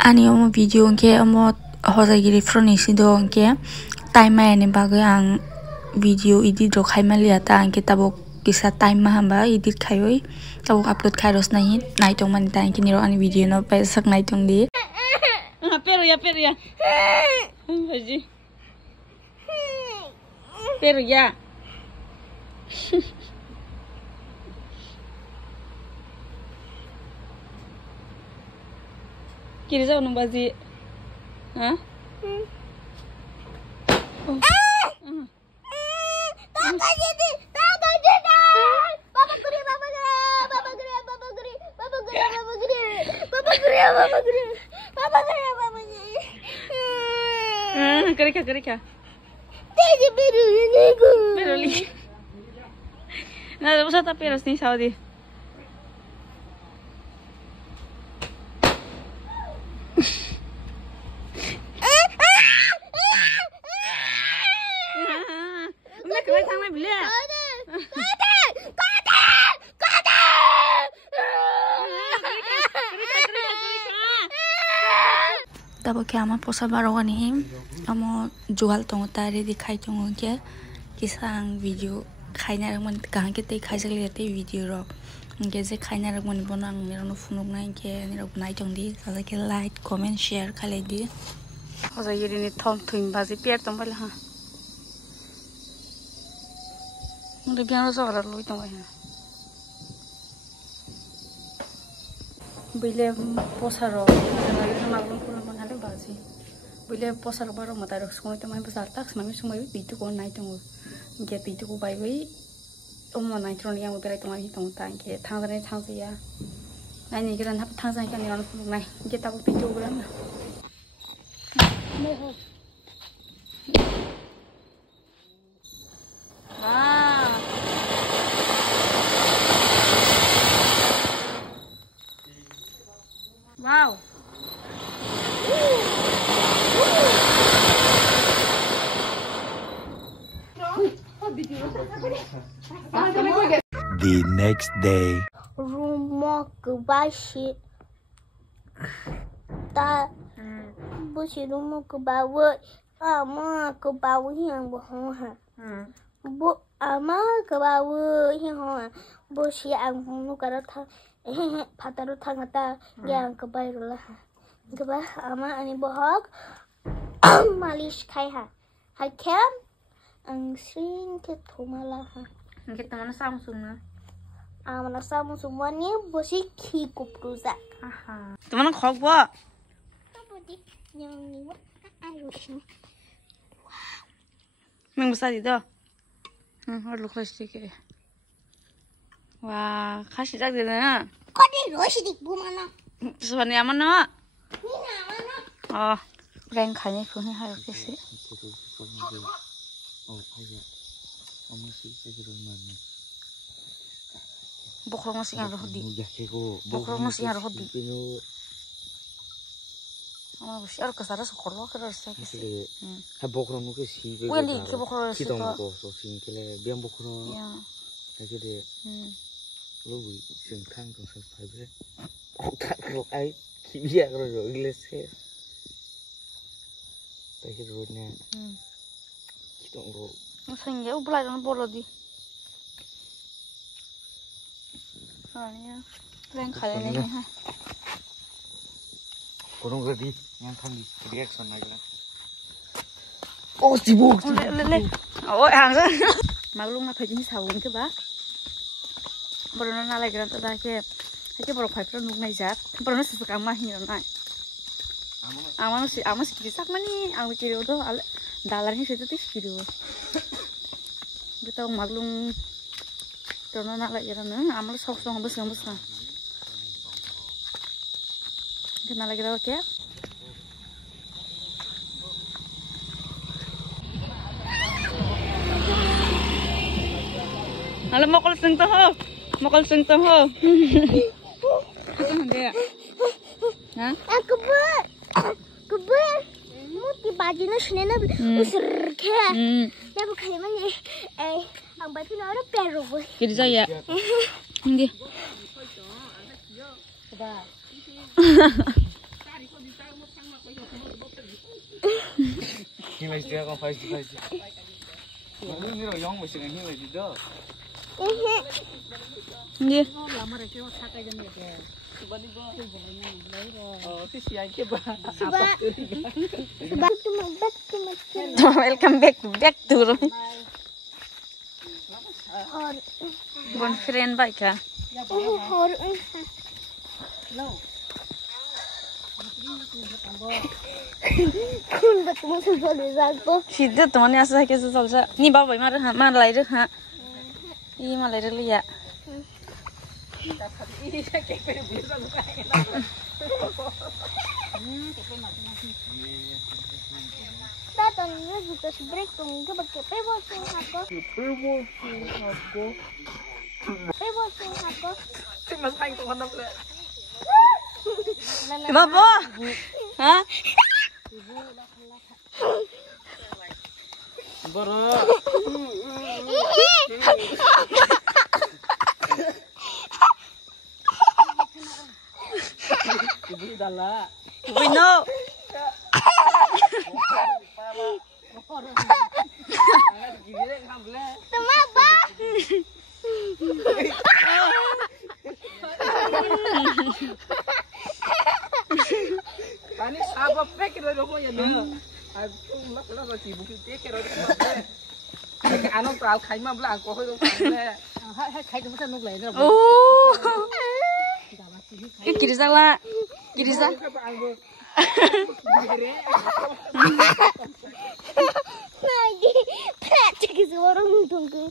Ani omo video ke omo hozagiri froni sido ke time ani bagai ang video edit ro khaimali ata ang tabok kisa time ma hamba edit khayoi tabok upload khairos nahi naitong man ta ang kiniro ani video no pa sak naitong di pero ya haji pero ya kiri jauh numbazi hah Kerika. Pero li. Nada, usah tapi harus nih Saudi. Tabo ke ama posa barogan him amo jual tong tari dikhai tong ke kisang video khaina rangman kahang ke te khaisali te video ro nge je khaina rangman bonang nero no funuk nai ke nero nai tong di sa ke like comment share khale di oza yiri ni thom thuin baji pier tong bala ha ngi biang so ra loi tong ha bile posa ro maglum bazi bile posar baro mata ro sumai to mai basar tak sumai pitu ko nai tong ge pitu ko bai bai omo nai tron yang berai tong ai tong ta ge thang ya nai ni ge ran hap thang sai kan ni ran pu nai ge ta pitu ko ran wow The next day. Rumah kebashi ta busi rumah ke bawah ama ke bawah yang bohong ha bu ama ke bawah yang bohong busi ang nu karo tha pataru thangata yang ke bawah lah ke bawah ama ani bohong malish khai ha hakem ang sing ke thumala ha kita mana Samsung na mana Samsung semuanya bosi ki kupruza aha teman khok bo tadi yang ni wa ayo sini meng besar itu har lu khasi ke wah khasi jak de na kok di rosi di bu mana sebenarnya mana ni na mana oh reng khani khu ni ha ke se Bokrong masih ngaruh di. Bokrong masih ngaruh di. Oh, siar kesana sekolah kerja sih. Bokrong mungkin sih. Wali ke bokrong sih. So sing kele biang bokrong. Ya. Jadi lu singkang tuh sampai ber. Tak kerok ai kibiak kerja Inggris sih. Tapi roadnya. Kita ngro. Masih nggak ubah lagi boleh di. Soalnya reng kali ini ha. Kurang gede yang kan di reaction aja. Oh sibuk. Le. Oh angsa. Maglung na phajin sawun ke ba. Baru na lagi ran ta ke. Ke baru phai pro nuk nai jat. Baru na sesuk ama hi nai. Amas kisak mani ang kiri udah dalar ni situ tis kiri. Kita maglung Tono nak lagi ran amal sok bes na. Kenal lagi dah okey. Halo mokol sing to ho. Apa dia? Ha? Kebun. Muti baju na sini na usir ke. Ya bukan mana ang bato na orang pero boy. Kiri saya. Hindi. Hilai dia kan faiz. Ini lo yang mesti kan hilai dia. Hindi. Welcome back to room. Bon friend baik kan? Kun bertemu sebalik aku. Siapa temannya asal kisah salsa. Ni bawa mana lagi ha? Ini malah lagi lihat. Datang ni juga break tu mungkin pakai pebol sing aku. Mas paling tu mana pula? Kenapa? Hah? Bro. Ibu dala. We know. Kenapa? Ani sabab pek ro ro ya na. Aku mak la ro ti bu ki te ke ro ko ma. Ke ano pral khai ma bla ko ho ro le. Ha khai du sa nuk lai ro. Oh. Kiri salah. Kiri salah. Lagi, praktik orang tunggu.